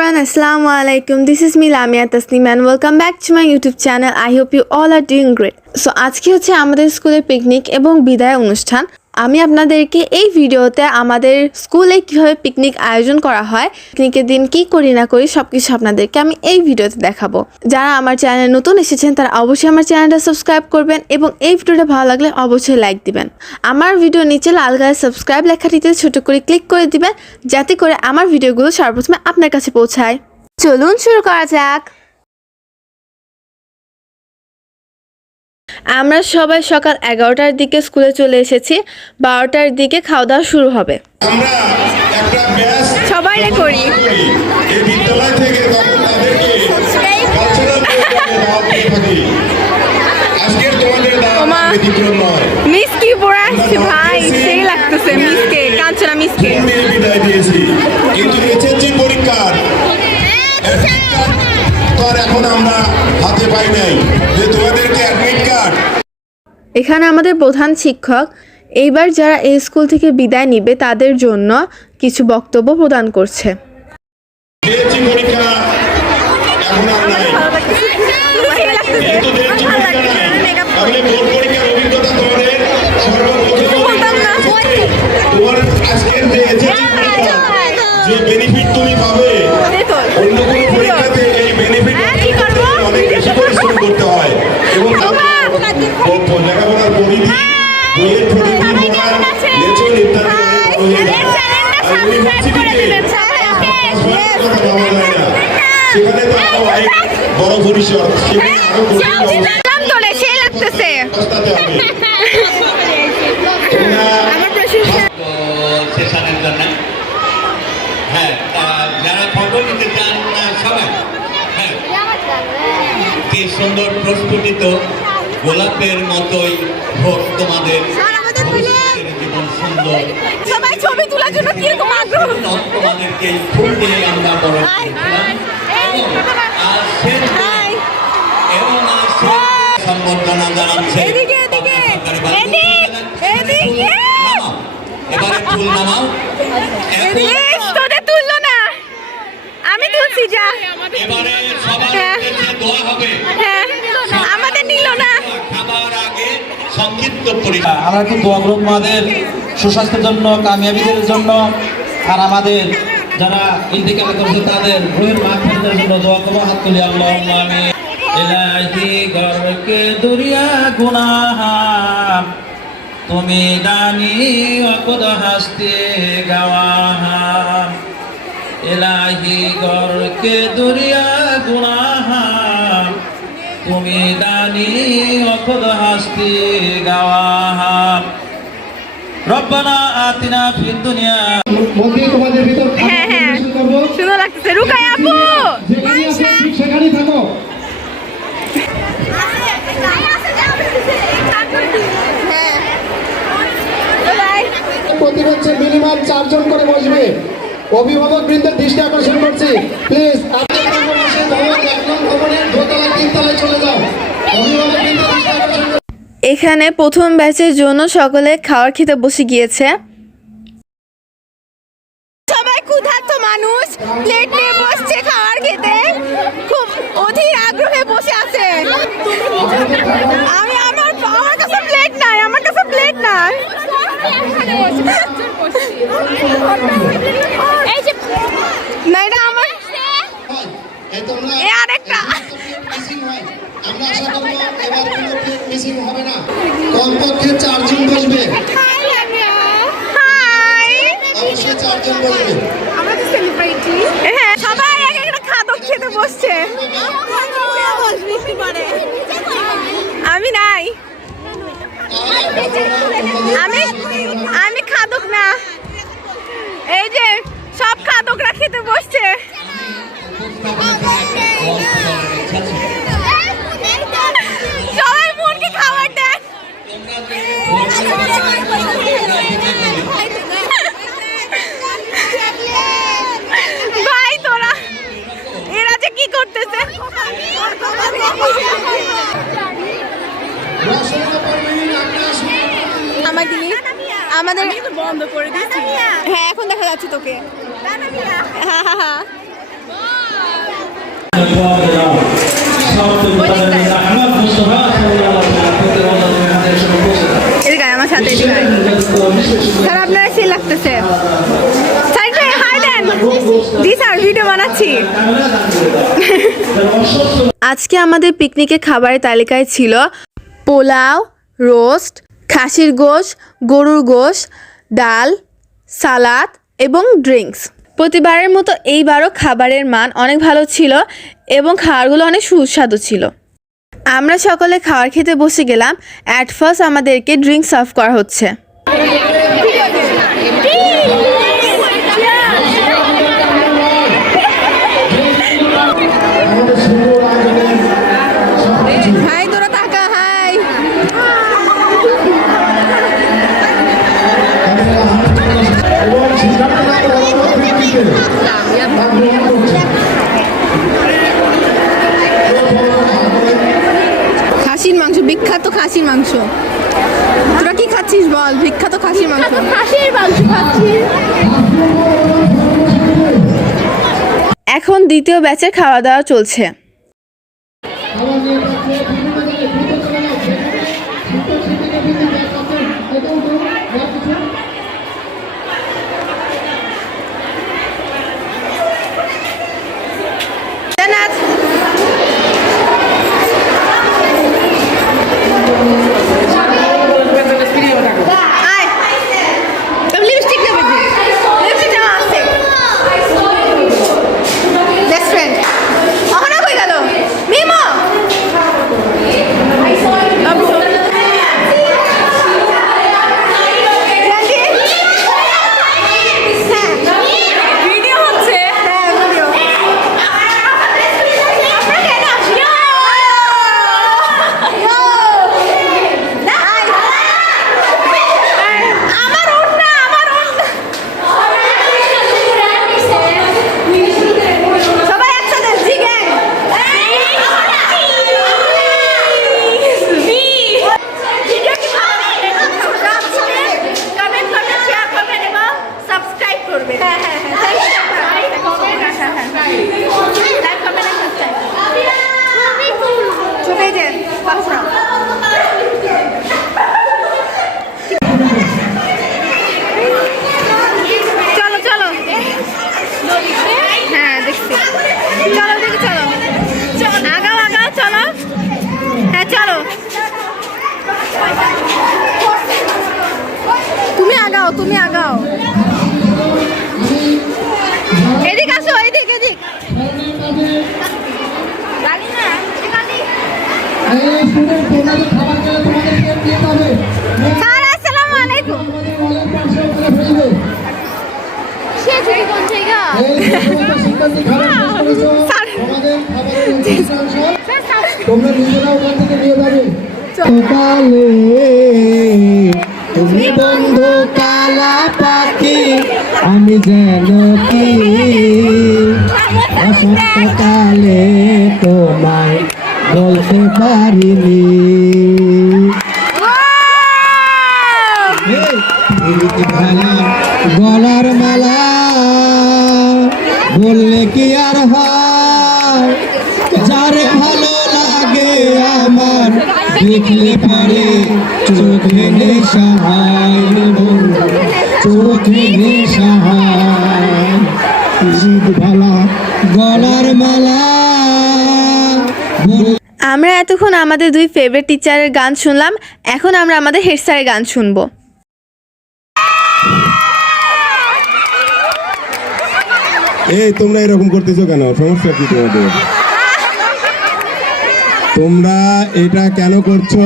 everyone, Assalamu alaikum. This is me Lamia Tasneem and welcome back to my YouTube channel. I hope you all are doing great. So আজকে হচ্ছে আমাদের স্কুলের picnic এবং বিদায় অনুষ্ঠান। আমি আপনাদেরকে এই ভিডিওতে আমাদের স্কুলে কিভাবে পিকনিক আয়োজন করা হয়, পিকনিকের দিন কি করি না করি সবকিছু আপনাদেরকে আমি এই ভিডিওতে দেখাবো। যারা আমার চ্যানেলে নতুন এসেছেন তারা অবশ্যই আমার চ্যানেলটা সাবস্ক্রাইব করবেন এবং এই ভিডিওটা ভালো লাগলে অবশ্যই লাইক দিবেন। আমার ভিডিও নিচে লাল গায়ে সাবস্ক্রাইব লেখাটিতে ছোট করে ক্লিক করে দিবেন যাতে করে আমার ভিডিওগুলো সর্বপ্রথমে আপনার কাছে পৌঁছায়। চলুন শুরু করা যাক। আমরা সবাই সকাল 11টার দিকে স্কুলে চলে এসেছি। 12টার দিকে খাওয়া দাওয়া শুরু হবে। আমরা একটা ব্যাচ সবাই করি এই বিদ্যালয় থেকে তাদেরকে কালচারাল প্রোগ্রামে দাওয়াত দিয়ে থাকি। আজকের তোমাদের দাওয়াত ব্যতিক্রম নয়। মিসকি পড়া আসছে ভাই, সেই লাগতেছে মিসকে, কাঞ্চনা মিসকে। বিদায় দিয়েছি কিন্তু এসএসসি পরীক্ষার এখন আমরা হাতে পাই নাই যে তোমাদেরকে অ্যাডমিট কার্ড। এখানে আমাদের প্রধান শিক্ষক এইবার যারা এই স্কুল থেকে বিদায় নিবে তাদের জন্য কিছু বক্তব্য প্রদান করছে। এসএসসি পরীক্ষা এখন আর নাই, যেহেতু এসএসসি পরীক্ষা নাই তাহলে বোর্ড পরীক্ষার অভিজ্ঞতা তোমাদের সর্বপ্রথম তোমার আজকের যে এসএসসি পরীক্ষা যে বেনিফিট তুমি পাবে অন্য কোনো পরীক্ষাতে এই বেনিফিট অনেক বেশি পরিশ্রম করতে হয় এবং লেখাপড়ার পরিধি, বইয়ের পরিধি, লেচন ইত্যাদি হয়ে যায়। আর ইউনিভার্সিটিতে কথা ভাবা যায় না, সেখানে তো আরো অনেক বড় পরিসর, সেখানে আরো অবস্থাতে হবে। হ্যাঁ, যারা ফটো নিতে চান সবাই, হ্যাঁ, কি সুন্দর প্রস্ফুটিত গোলাপের মতোই হোক তোমাদের জীবন সুন্দর। সবাই ছবি তোলার জন্য কিরকম আগ্রহ, তোমাদেরকে ফুল দিয়ে আমরা বড় করেছিলাম এবং সম্বর্ধনা জানাচ্ছে। এবারে ফুল নামাও। তুললো না, আমি তুলছি, যা এবারে সবার দোয়া হবে। আমাদের নিল না। খাবার আগে সংক্ষিপ্ত পরিচয়। আমরা একটু দোয়া করব আমাদের সুস্বাস্থ্যের জন্য, কামিয়াবিদের জন্য, আর আমাদের যারা ইন্তেকাল করেছে তাদের রুহের মাগফিরাতের জন্য দোয়া করব। হাত তুলি আল্লাহুম্মা আমিন। ইলাহি গরকে দুরিয়া গুনাহ তুমি জানি অকদ হাসতে গওয়াহ। ইলাহি গরকে দুরিয়া গুনাহ তুমি জানি অকদ হাসতে গওয়াহ। রব্বানা আতিনা ফিদ দুনিয়া। মধ্যে তোমাদের ভিতর সুন্দর লাগতেছে। রুকাই আপু যেখানে আছো ঠিক সেখানেই থাকো। প্রতি হচ্ছে মিনিমাম 4 জন করে বসবে। অভিভাবক বৃন্দের দৃষ্টি আকর্ষণ করছি, প্লিজ চলে যাও। এখানে প্রথম ব্যাচের জন্য সকলে খাবার খেতে বসে গিয়েছে। সবাই ক্ষুধার্ত মানুষ, প্লেট নিয়ে বসছে খাবার খেতে, খুব অধীর আগ্রহে বসে আছে। আমার কাছে প্লেট নাই, আমার কাছে প্লেট নাই। না, এটা আমার আরেকটা। কমপক্ষে 4 জন বসবে। অবশ্যই 4 জন বসবে। হ্যাঁ, সবাই এক একটা খাদক খেতে বসছে। আমি নাই, আমি খাদক না। এই যে সব খাদকরা খেতে বসছে। সবাই মনকে খাবার দেয়। ভাই তোরা এরা যে কি করতেছে। আমাদের বন্ধ করে দিয়েছি। হ্যাঁ, এখন দেখা যাচ্ছে তোকে। হ্যাঁ হ্যাঁ হ্যাঁ। জবাব দিলাম সব তুমি তাদের রহমত মুস্তফা সাল্লাল্লাহু আলাইহি ওয়াসাল্লাম প্রতি রমজান আমাদের সঙ্গে পৌঁছে দাও এদিকে আয়, আমার সাথে এদিকে আয়। স্যার আপনারা সেই লাগতেছে স্যার একটু হাই দেন। জি স্যার ভিডিও বানাচ্ছি। আজকে আমাদের পিকনিকের খাবারের তালিকায় ছিল পোলাও, রোস্ট, খাসির গোশ, গরুর গোশ, ডাল, সালাদ এবং ড্রিঙ্কস। প্রতিবারের মতো এইবারও খাবারের মান অনেক ভালো ছিল এবং খাবারগুলো অনেক সুস্বাদু ছিল। আমরা সকলে খাবার খেতে বসে গেলাম। অ্যাট ফার্স্ট আমাদেরকে ড্রিঙ্ক সার্ভ করা হচ্ছে। হাই তোরা টাকা হাই। এবং সিদ্ধান্তটা বরাবর ভিত্তিতে তা গ্রহণ করছে। খাসির মাংস, বিখ্যাত খাসির মাংস। তোরা কি খাচ্ছিস বল? বিখ্যাত খাসির মাংস। খাসির মাংস খাচ্ছি। এখন দ্বিতীয় ব্যাচের খাওয়া দাওয়া চলছে। খাবার নিয়ে যাচ্ছে বিভিন্ন জায়গায় দ্রুত চলে যাচ্ছে দ্রুত সিটিকে দিতে ব্যাক করছেন এটা উঠুন ব্যাক কিছু জান্নাত আয় তুমি লিপস্টিক নেবে কি? লিপস্টিক নাও আছে বেস্ট ফ্রেন্ড ওখানে কই গেল মিমো ভিডিও হচ্ছে হ্যাঁ ভিডিও সবাই একসাথে জি গ্যাং ভিডিও কি ভালো লাগে কমেন্ট করবেন শেয়ার করবেন এবং সাবস্ক্রাইব করবেন হ্যাঁ হ্যাঁ হ্যাঁ লাইক কমেন্ট সাবস্ক্রাইব চলে যান পাঁচরা চলো চলো হ্যাঁ দেখছি চলো দেখি চলো আগাও আগাও চলো হ্যাঁ চলো তুমি আগাও তুমি আগাও এদিক আসো এদিক এদিক গালি না গালি এই স্টুডেন্ট তোমাদের খাবার খেলে তোমাদেরকে দিতে হবে স্যার আসসালামু আলাইকুম আমাদের ওয়ালের পাশে করে ফেলবে সে যদি কোন জায়গা এই সমস্ত শিক্ষার্থী খাবার শেষ করেছো স্যার। তোমাদের খাবারের ইনস্ট্রাকশন স্যার তোমরা নিজেরা ওখান থেকে নিয়ে যাবে সকালে তুমি বন্ধু কালা পাখি আমি যেন কি বসন্তকালে তোমায় বলতে পারিনি ভালা গলার মালা বললে কি আর হয় যারে ভালো লাগে আমার দেখলে পরে চোখে নেশা হয় বন্ধু চোখে নেশা হয় ভালা গলার মালা আমরা এতক্ষণ আমাদের দুই ফেভারিট টিচারের গান শুনলাম। এখন আমরা আমাদের হেড স্যারের গান শুনবো। এই তোমরা এরকম করতেছো কেন? সমস্যা কি তোমাদের? তোমরা এটা কেন করছো?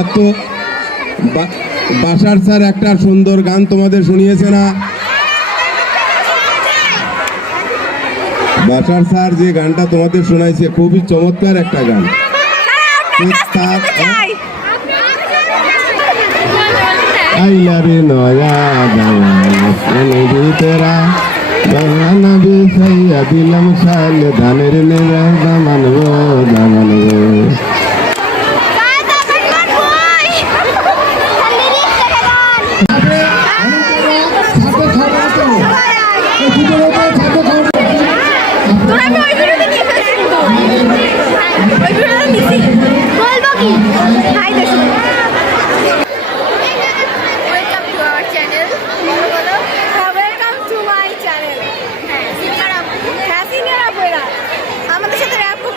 এত বাসার স্যার একটা সুন্দর গান তোমাদের শুনিয়েছে না? বাসার স্যার যে গানটা তোমাদের শোনাইছে খুবই চমৎকার একটা গান। আইলারে নয়া ভিতরা নবী সাইয়া দিলাম শাল ধানের নেবা দামানব দামানব ছাত্র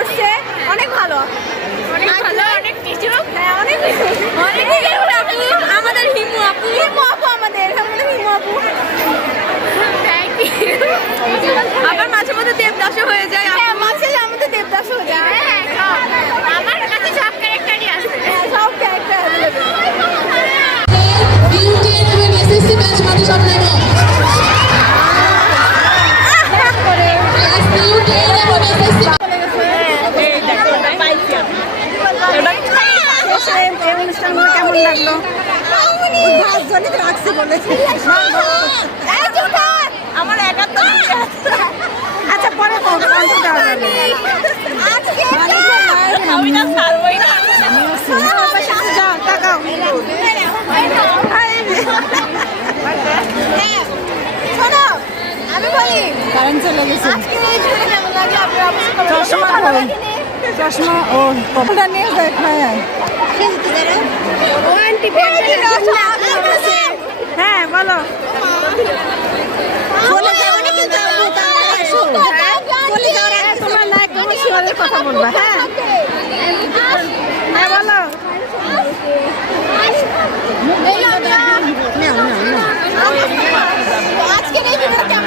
করছে অনেক ভালো, অনেক ভালো, অনেক কিছু, হ্যাঁ অনেক কিছু, অনেক আপু, আমাদের হিমু আপু, আমাদের হিমু আপু। Thank you. আবার মাঝে মধ্যে দেবদাসও হয়ে যায়। হ্যাঁ মাঝে আমাদের দেবদাস হয়ে যায়। হ্যাঁ আমার কাছে সব ক্যারেক্টারই আছে। হ্যাঁ সব ক্যারেক্টার বিউটি এবং এসএসসি ব্যাচ মানে সব নেব ক্লাস বিউটি এবং এসএসসি অনুষ্ঠানগুলো কেমন লাগলো? উদ্ভাসজনিত রাখছি বলেছি আমার একাত্তর। আচ্ছা পরে আমি না ছাড়বই না। টাকাও শোনো আমি বলি কারণ চলে গেছে। আজকে এই ছবি কেমন লাগলো আপনারা অবশ্যই চশমা ও কপড়া নিয়ে যায় খায়। হ্যাঁ বলো তোমার লাইক তুমি শিওরের কথা বলবা। হ্যাঁ হ্যাঁ বলো আজকের এই ভিডিওটা